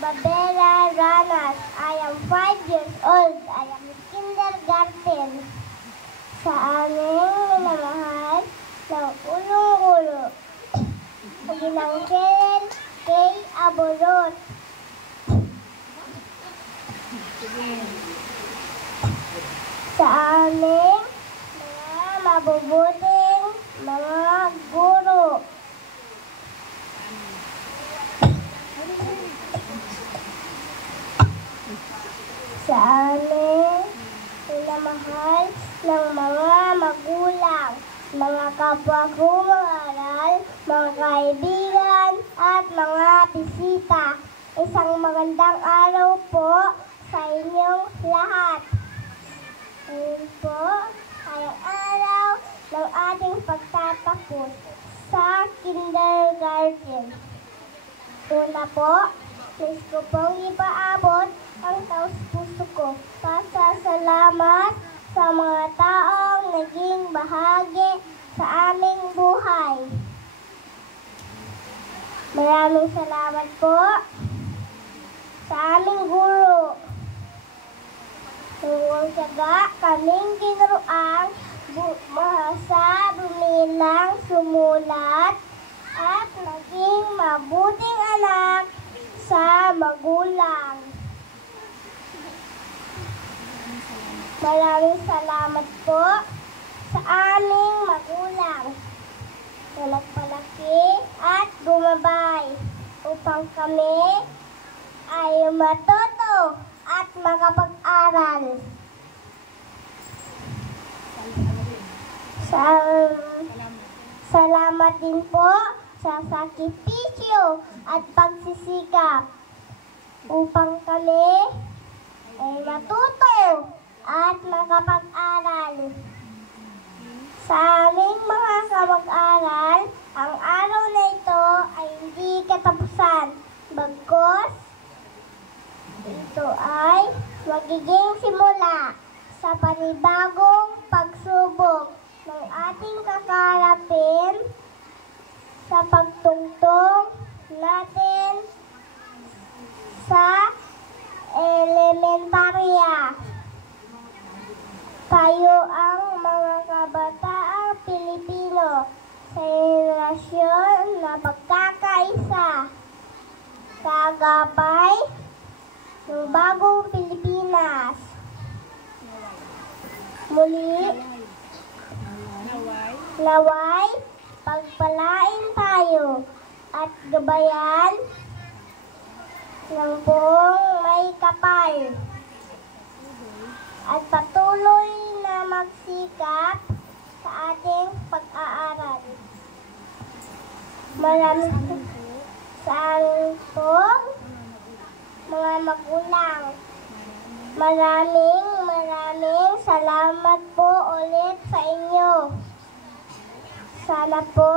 Babela Ranas. I am 5 years old. I am kindergarten. Sa aming minamahal ng ulong-ulo. Ginangkilan kay Aborot. Sa aming mga mabubuting mga guro. Sa aming minamahal ng mga magulang, mga kapwa ko mag-aral, mga kaibigan, at mga bisita. Isang magandang araw po sa inyong lahat. Ngayon po ay ang araw ng ating pagtatapos sa kindergarten. Una po, nais ko pong ipaabot ang taos-puso ko. Pasasalamat sa mga taong naging bahagi sa aming buhay. Maraming salamat po sa aming guro. Huwag tiyaga kaming tinuruang mahasa, bumilang, sumulat, at naging mabuting anak sa magulang. Maraming salamat po sa aming magulang na nagpalaki at gumabay upang kami ay matuto at makapag-aral. Salamat din po sa sakripisyo at pagsisikap upang kami ay matuto at makapag-aral. Sa aming mga kamag-aral, ang araw na ito ay hindi katapusan. Bagkus, ito ay magiging simula sa panibagong pagsubok ng ating kakalapin sa pagtungtong natin sa elementarya. Tayo ang mga kabataang Pilipino sa henerasyon na pagkakaisa, kagabay ng bagong Pilipinas. Muli, naway, pagpalain tayo at gabayan ng buong may kapal at patuloy na magsikap sa ating pag-aaral. Maraming sa pong mga magulang. Maraming salamat po ulit sa inyo. Sana po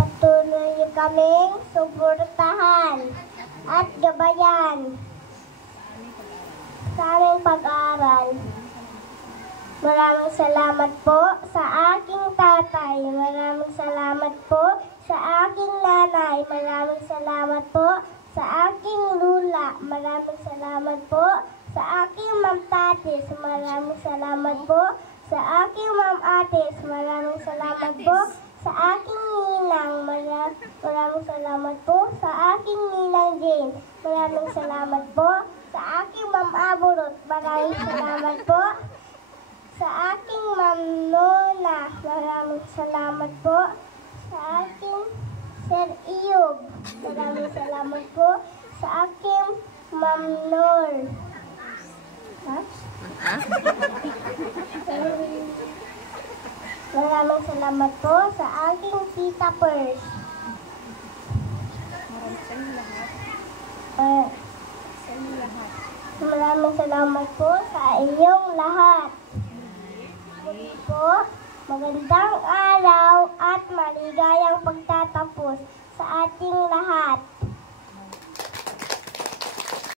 patuloy kaming suportahan at gabayan sa aming pag-aaral. Maraming salamat po sa aking tatay. Maraming salamat po sa aking nanay. Maraming salamat po sa aking lula. Maraming salamat po sa aking mamtatis. Maraming salamat po sa aking mamatis. Maraming salamat po sa aking ninang. Maraming salamat po sa aking ninang Jane. Maraming salamat po sa aking mamaburot. Maraming salamat po sa aking Ma'am Nona. Maraming salamat po sa aking Sir Iyog. Maraming salamat po sa aking Ma'am Nor. Maraming salamat po sa aking Tita Pers. Maraming salamat po sa inyong lahat. Muli po, magandang araw at maligayang pagtatapos sa ating lahat.